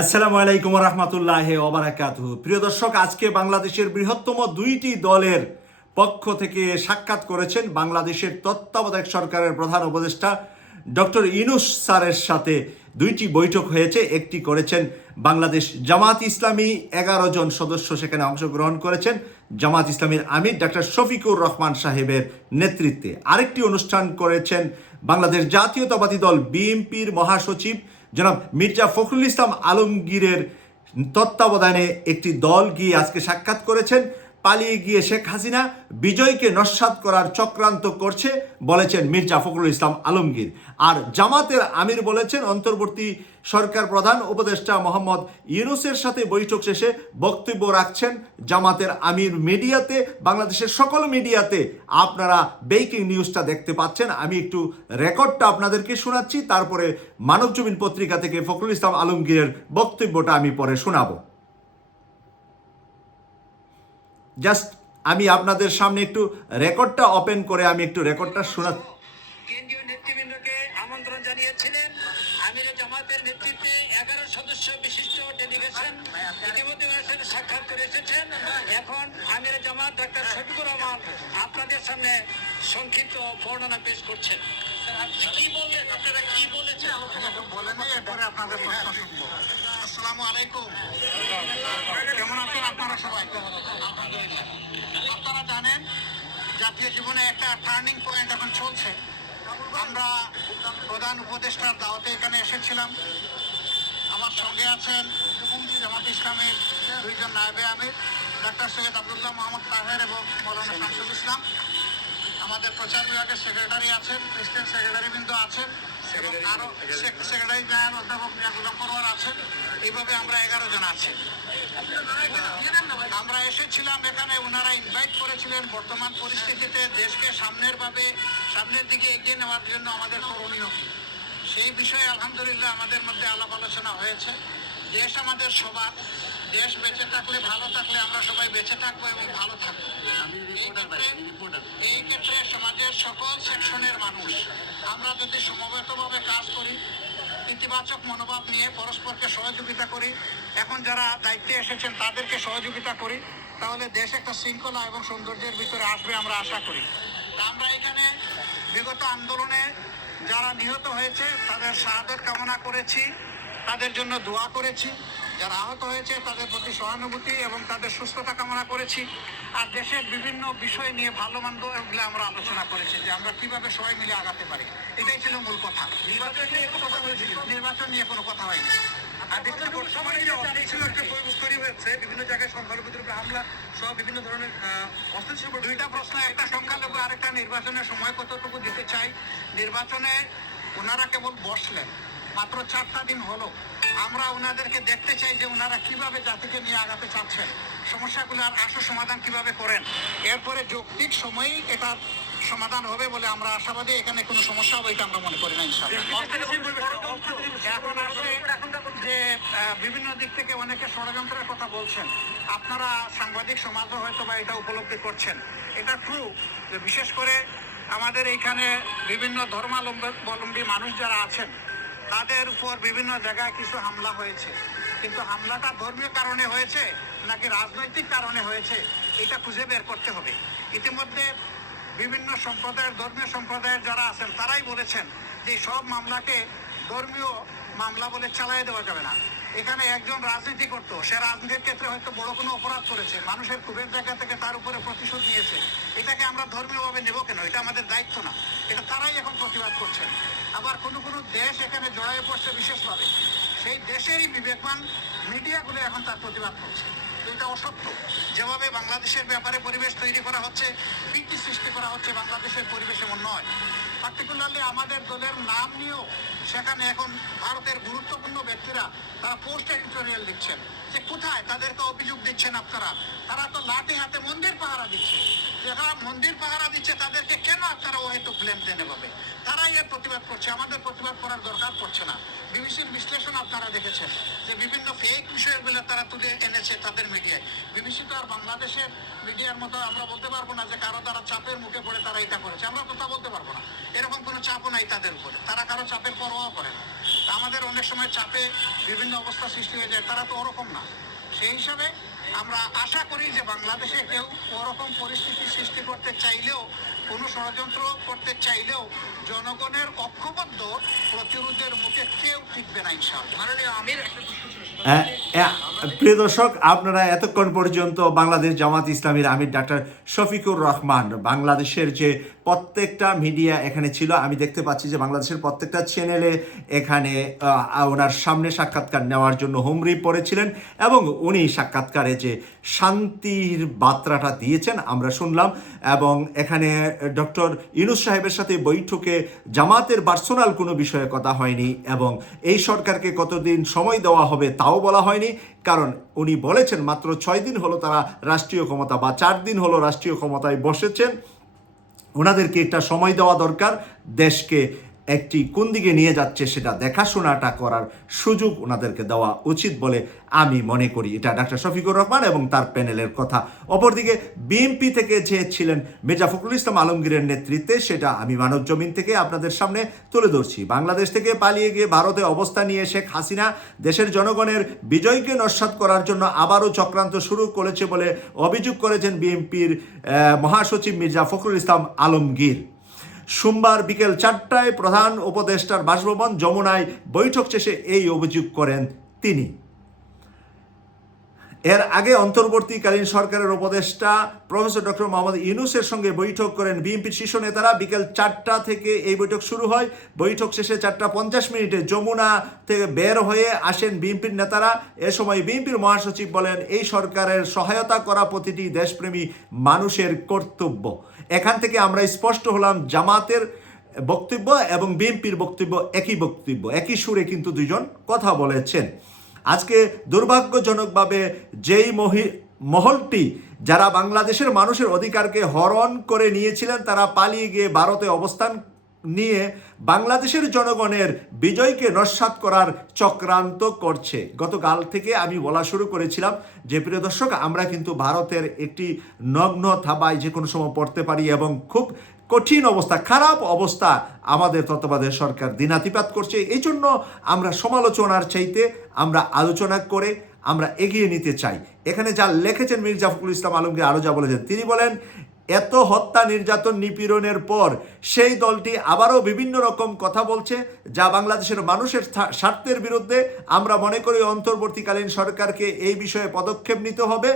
আসসালামু আলাইকুম রহমতুল্লাহ ওবরাকাত প্রিয় দর্শক, আজকে বাংলাদেশের বৃহত্তম দুইটি দলের পক্ষ থেকে সাক্ষাৎ করেছেন বাংলাদেশের তত্ত্বাবধায়ক সরকারের প্রধান উপদেষ্টা ডক্টর ইনুস স্যারের সাথে। দুইটি বৈঠক হয়েছে, একটি করেছেন বাংলাদেশ জামাত ইসলামী, এগারো জন সদস্য সেখানে অংশগ্রহণ করেছেন। জামাত ইসলামীর আমির ডক্টর শফিকুর রহমান সাহেবের নেতৃত্বে। আরেকটি অনুষ্ঠান করেছেন বাংলাদেশ জাতীয়তাবাদী দল, বিএনপির মহাসচিব জনাব মির্জা ফখরুল ইসলাম আলমগীরের তত্ত্বাবধানে একটি দল গিয়ে আজকে সাক্ষাৎ করেছেন। পালিয়ে গিয়ে শেখ হাসিনা বিজয়কে নস্বাত করার চক্রান্ত করছে বলেছেন মির্জা ফখরুল ইসলাম আলমগীর। আর জামাতের আমির বলেছেন অন্তর্বর্তী সরকার প্রধান উপদেষ্টা মোহাম্মদ ইউনুসের সাথে বৈঠক শেষে বক্তব্য রাখছেন জামাতের আমির মিডিয়াতে, বাংলাদেশের সকল মিডিয়াতে। আপনারা বেকিং নিউজটা দেখতে পাচ্ছেন। আমি একটু রেকর্ডটা আপনাদেরকে শোনাচ্ছি, তারপরে মানবজমিন পত্রিকা থেকে ফখরুল ইসলাম আলমগীরের বক্তব্যটা আমি পরে শোনাবো। জাস্ট আমি আপনাদের সামনে একটু রেকর্ডটা ওপেন করে আমি একটু রেকর্ডটা শোনা কেন্দ্রীয় নেতৃবৃন্দকে আমন্ত্রণ জানিয়েছিলেন আমিরে জামাতের নেতৃত্বে এগারো সদস্য বিশিষ্ট ডেলিগেশন ইতিমধ্যে ওনার সাথে সাক্ষাৎ করে এসেছেন। এখন আমিরে জামাত ডাক্তার শফিকুর রহমান আপনাদের সামনে সংক্ষিপ্ত বর্ণনা পেশ করছেন। কি বললেন? আপনারা কি বলেছেন? বলেন আপনাদের আসসালামু আলাইকুম। আপনারা সবাই আলহামদুলিল্লাহ আপনারা জানেন জাতীয় জীবনে একটা টার্নিং পয়েন্ট এখন চলছে। আমরা প্রধান উপদেষ্টার দাওয়াতে এখানে এসেছিলাম। আমার সঙ্গে আছেন জামাত ইসলামের দুইজন নায়েবে আমির ডাক্তার সৈয়দ আবদুল্লাহ মোহাম্মদ তাহের এবং মৌলানা শামসুল ইসলাম। আমাদের প্রচার বিভাগের সেক্রেটারি আছেন প্রেসিডেন্ট সেক্রেটারি বিন্দু আছেন এবং আরও সেক্রেটারি জেনারেল অধ্যাপক মিয়াগুলাম পরোয়ার আছেন। এইভাবে আমরা এগারো জন আছি। এসেছিলাম এখানে ওনারা ইনভাইট করেছিলেন বর্তমান পরিস্থিতিতে দেশকে সামনের ভাবে সামনের দিকে এগিয়ে নেওয়ার জন্য আমাদের করণীয় কি? সেই বিষয়ে আলহামদুলিল্লাহ আমাদের মধ্যে আলাপ আলোচনা হয়েছে। দেশ আমাদের সবার। দেশ বেঁচে থাকলে ভালো থাকলে আমরা সবাই বেঁচে থাকব এবং ভালো থাকব। এই ক্ষেত্রে এই ক্ষেত্রে সমাজের সকল সেকশনের মানুষ আমরা যদি সমবেতভাবে কাজ করি ইতিবাচক মনোভাব নিয়ে পরস্পরকে সহযোগিতা করি এখন যারা দায়িত্বে এসেছেন, তাদেরকে সহযোগিতা করি। তাহলে দেশ একটা শৃঙ্খলা এবং সৌন্দর্যের ভিতরে আসবে আমরা আশা করি। আমরা এখানে বিগত আন্দোলনে যারা নিহত হয়েছে, তাদের শাহাদত কামনা করেছি, তাদের জন্য দোয়া করেছি। যারা আহত হয়েছে, তাদের প্রতি সহানুভূতি এবং তাদের সুস্থতা কামনা করেছি। আর দেশের বিভিন্ন বিষয় নিয়ে ভালো মন্দ এগুলো আমরা আলোচনা করেছি, যে আমরা কীভাবে সবাই মিলে আগাতে পারি। এটাই ছিল মূল কথা। নির্বাচন নিয়ে কোনো কথা হয়েছিল? নির্বাচন নিয়ে কোনো কথা হয়নি। আর বর্তমানে যে অস্থিতিশীল একটা পরিবেশ তৈরি হয়েছে বিভিন্ন জায়গায় সংখ্যালঘুদের উপরে হামলা সহ বিভিন্ন ধরনের অস্থিতিশীল দুইটা প্রশ্ন একটা সংখ্যালঘু আরেকটা নির্বাচনের সময় কতটুকু দিতে চাই? নির্বাচনে ওনারা কেবল বসলেন মাত্র চারটা দিন হলো। আমরা ওনাদেরকে দেখতে চাই যে ওনারা কীভাবে জাতিকে নিয়ে আগাতে চাচ্ছেন। সমস্যাগুলোর আসল সমাধান কীভাবে করেন? এরপরে যৌক্তিক সময়েই এটার সমাধান হবে বলে আমরা আশাবাদী এখানে কোনো সমস্যা হবে এটা আমরা মনে করি না ইনশাআল্লাহ। এখন যে বিভিন্ন দিক থেকে অনেকে ষড়যন্ত্রের কথা বলছেন। আপনারা সাংবাদিক সমাজও হয়তো বা এটা উপলব্ধি করছেন। এটা ট্রু যে বিশেষ করে আমাদের এইখানে বিভিন্ন ধর্মাবলম্বী মানুষ যারা আছেন, তাদের উপর বিভিন্ন জায়গায় কিছু হামলা হয়েছে। কিন্তু হামলাটা ধর্মীয় কারণে হয়েছে, নাকি রাজনৈতিক কারণে হয়েছে, এটা খুঁজে বের করতে হবে। ইতিমধ্যে বিভিন্ন সম্প্রদায়ের, ধর্মীয় সম্প্রদায়ের যারা আছেন, তারাই বলেছেন যে সব মামলাকে ধর্মীয় মামলা বলে চালাই দেওয়া যাবে না। এখানে একজন রাজনীতি করতো, সে রাজনীতির ক্ষেত্রে হয়তো বড় কোনো অপরাধ করেছে, মানুষের ক্ষোভের জায়গা থেকে তার উপরে প্রতিশোধ নিয়েছে। এটাকে আমরা ধর্মীয়ভাবে নেব কেন? এটা আমাদের দায়িত্ব না। এটা তারাই এখন প্রতিবাদ করছেন। আবার কোনো কোনো দেশ এখানে জড়ায়ে পড়ছে বিশেষভাবে। সেই দেশেরই বিবেকবান মিডিয়াগুলো এখন তার প্রতিবাদ করছে। এটা অসত্য। যেভাবে বাংলাদেশের ব্যাপারে পরিবেশ তৈরি করা হচ্ছে ভীতি সৃষ্টি করা হচ্ছে বাংলাদেশের পরিবেশ এমন নয়। পার্টিকুলারলি আমাদের দলের নাম নিয়েও সেখানে এখন ভারতের গুরুত্বপূর্ণ ব্যক্তিরা তারা পোস্ট এডিটোরিয়াল লিখছেন। যে কোথায় তাদেরকে অভিযোগ দিচ্ছেন আপনারা? তারা তো লাঠি হাতে মন্দির পাহারা দিচ্ছে। যারা মন্দির পাহারা দিচ্ছে, তাদেরকে কেন আপনারা হয়তো ব্লেম দেন এভাবে? তারাই এর প্রতিবাদ করছে। আমাদের প্রতিবাদ করার দরকার পড়ছে না। বিবিসির বিশ্লেষণ আপনারা দেখেছেন, যে বিভিন্ন ফেক বিষয়গুলো তারা তুলে এনেছে তাদের মিডিয়ায় বিবিসি তো আর বাংলাদেশের মিডিয়ার মতো আমরা বলতে পারব না যে কারও তারা চাপের মুখে পড়ে তারা এটা করেছে। আমরা কথা বলতে পারব না। এরকম কোনো চাপও নাই তাদের উপরে। তারা কারও চাপের পরোয়া করে না। আমাদের অনেক সময় চাপে বিভিন্ন অবস্থা সৃষ্টি হয়ে যায়। তারা তো ওরকম না। সেই হিসাবে আমরা আশা করি যে বাংলাদেশে কেউ ওরকম পরিস্থিতি সৃষ্টি করতে চাইলেও কোনো ষড়যন্ত্র করতে চাইলেও জনগণের ঐক্যবদ্ধ প্রতিরোধের মুখে কেউ টিকবে না ইনশাআল্লাহ। মাননীয় আমির হ্যাঁ, হ্যাঁ, প্রিয় দর্শক আপনারা এতক্ষণ পর্যন্ত বাংলাদেশ জামাত ইসলামীর আমির ডাক্তার শফিকুর রহমান বাংলাদেশের যে প্রত্যেকটা মিডিয়া এখানে ছিল। আমি দেখতে পাচ্ছি যে বাংলাদেশের প্রত্যেকটা চ্যানেলে এখানে ওনার সামনে সাক্ষাৎকার নেওয়ার জন্য হুমরি পড়েছিলেন এবং উনি সাক্ষাৎকারে যে শান্তির বার্তাটা দিয়েছেন আমরা শুনলাম এবং এখানে ডক্টর ইউনুস সাহেবের সাথে বৈঠকে জামাতের পার্সোনাল কোনো বিষয়ে কথা হয়নি এবং এই সরকারকে কতদিন সময় দেওয়া হবে তাও বলা হয়নি। কারণ উনি বলেছেন মাত্র ছয় দিন হলো তারা রাষ্ট্রীয় ক্ষমতা বা চার দিন হলো রাষ্ট্রীয় ক্ষমতায় বসেছেন। ওনাদেরকে একটা সময় দেওয়া দরকার দেশকে একটি কোন দিকে নিয়ে যাচ্ছে সেটা দেখাশোনাটা করার সুযোগ ওনাদেরকে দেওয়া উচিত বলে আমি মনে করি। এটা ডাক্তার শফিকুর রহমান এবং তার প্যানেলের কথা। অপরদিকে বিএনপি থেকে যে ছিলেন মির্জা ফখরুল ইসলাম আলমগীরের নেতৃত্বে, সেটা আমি মানব জমিন থেকে আপনাদের সামনে তুলে ধরছি। বাংলাদেশ থেকে পালিয়ে গিয়ে ভারতে অবস্থা নিয়ে শেখ হাসিনা দেশের জনগণের বিজয়কে নস্বাত করার জন্য আবারও চক্রান্ত শুরু করেছে বলে অভিযোগ করেছেন বিএনপির মহাসচিব মির্জা ফখরুল ইসলাম আলমগীর। সোমবার বিকেল চারটায় প্রধান উপদেষ্টার বাসভবন যমুনায় বৈঠক শেষে এই অভিযোগ করেন তিনি। এর আগে অন্তর্বর্তীকালীন সরকারের উপদেষ্টা প্রফেসর ডক্টর মোহাম্মদ ইউনুসের সঙ্গে বৈঠক করেন বিএনপির শীর্ষ নেতারা। বিকেল চারটা থেকে এই বৈঠক শুরু হয়। বৈঠক শেষে চারটা পঞ্চাশ মিনিটে যমুনা থেকে বের হয়ে আসেন বিএনপির নেতারা। এ সময় বিএনপির মহাসচিব বলেন, এই সরকারের সহায়তা করা প্রতিটি দেশপ্রেমী মানুষের কর্তব্য। এখান থেকে আমরা স্পষ্ট হলাম, জামাতের বক্তব্য এবং বিএনপির বক্তব্য একই বক্তব্য, একই সুরে কিন্তু দুজন কথা বলেছেন। আজকে দুর্ভাগ্যজনকভাবে যেই মহি, মহলটি যারা বাংলাদেশের মানুষের অধিকারকে হরণ করে নিয়েছিলেন, তারা পালিয়ে গিয়ে ভারতে অবস্থান নিয়ে বাংলাদেশের জনগণের বিজয়কে নস্বাত করার চক্রান্ত করছে। গতকাল থেকে আমি বলা শুরু করেছিলাম যে, প্রিয় দর্শক, আমরা কিন্তু ভারতের একটি নগ্ন থাবায় যে কোনো সময় পড়তে পারি এবং খুব কঠিন অবস্থা, খারাপ অবস্থা আমাদের তত্ত্বাবধায়ক সরকার দিনাতিপাত করছে। এই জন্য আমরা সমালোচনার চাইতে আমরা আলোচনা করে আমরা এগিয়ে নিতে চাই। এখানে যা লিখেছেন মীর জাফরুল ইসলাম আলমগীর, আরও যা বলেছেন, তিনি বলেন, এত হত্যা নির্যাতন নিপীড়নের পর সেই দলটি আবারও বিভিন্ন রকম কথা বলছে, যা বাংলাদেশের মানুষের স্বার্থের বিরুদ্ধে আমরা মনে করি অন্তর্বর্তীকালীন সরকারকে এই বিষয়ে পদক্ষেপ নিতে হবে।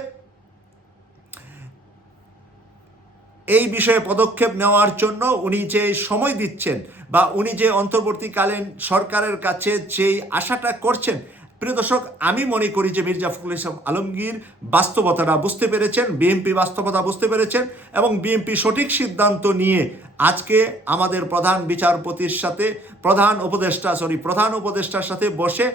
এই বিষয়ে পদক্ষেপ নেওয়ার জন্য উনি যে সময় দিচ্ছেন বা উনি যে অন্তর্বর্তীকালীন সরকারের কাছে যেই আশাটা করছেন প্রিয় দর্শক, আমি মনে করি যে মির্জা ফখরুল ইসলাম আলমগীর বাস্তবতাটা বুঝতে পেরেছেন, বিএনপি বাস্তবতা বুঝতে পেরেছেন এবং বিএনপি সঠিক সিদ্ধান্ত নিয়ে আজকে আমাদের প্রধান বিচারপতির সাথে, প্রধান উপদেষ্টা সরি প্রধান উপদেষ্টার সাথে বসে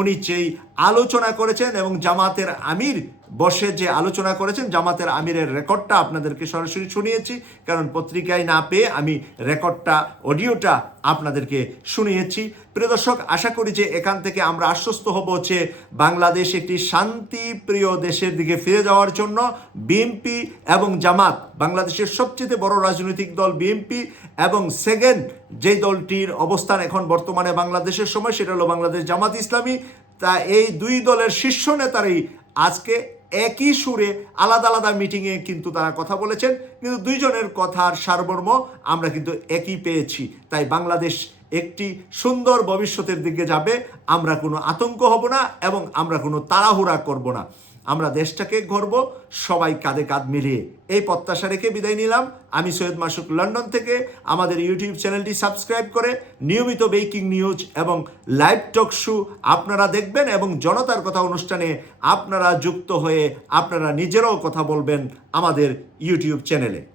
উনি যেই আলোচনা করেছেন এবং জামাতের আমির বসে যে আলোচনা করেছেন জামাতের আমিরের রেকর্ডটা আপনাদেরকে সরাসরি শুনিয়েছি, কারণ পত্রিকায় না পেয়ে আমি রেকর্ডটা, অডিওটা আপনাদেরকে শুনিয়েছি। প্রিয় দর্শক, আশা করি যে এখান থেকে আমরা আশ্বস্ত হব যে বাংলাদেশ একটি শান্তিপ্রিয় দেশের দিকে ফিরে যাওয়ার জন্য বিএনপি এবং জামাত, বাংলাদেশের সবচেয়ে বড় রাজনৈতিক দল বিএনপি এবং সেকেন্ড যে দলটির অবস্থান এখন বর্তমানে বাংলাদেশের সময়, সেটা হলো বাংলাদেশ জামাত ইসলামী। তা এই দুই দলের শীর্ষ নেতারাই আজকে একই সুরে আলাদা আলাদা মিটিংয়ে কিন্তু তারা কথা বলেছেন। কিন্তু দুইজনের কথার সারমর্ম আমরা কিন্তু একই পেয়েছি। তাই বাংলাদেশ একটি সুন্দর ভবিষ্যতের দিকে যাবে। আমরা কোনো আতঙ্ক হব না এবং আমরা কোনো তাড়াহুড়া করব না। আমরা দেশটাকে গর্ব সবাই কাঁধে কাঁধ মিলিয়ে। এই প্রত্যাশা রেখে বিদায় নিলাম। আমি সৈয়দ মাসুক লন্ডন থেকে। আমাদের ইউটিউব চ্যানেলটি সাবস্ক্রাইব করে নিয়মিত বেকিং নিউজ এবং লাইভ টক শু আপনারা দেখবেন এবং জনতার কথা অনুষ্ঠানে আপনারা যুক্ত হয়ে আপনারা নিজেরাও কথা বলবেন আমাদের ইউটিউব চ্যানেলে।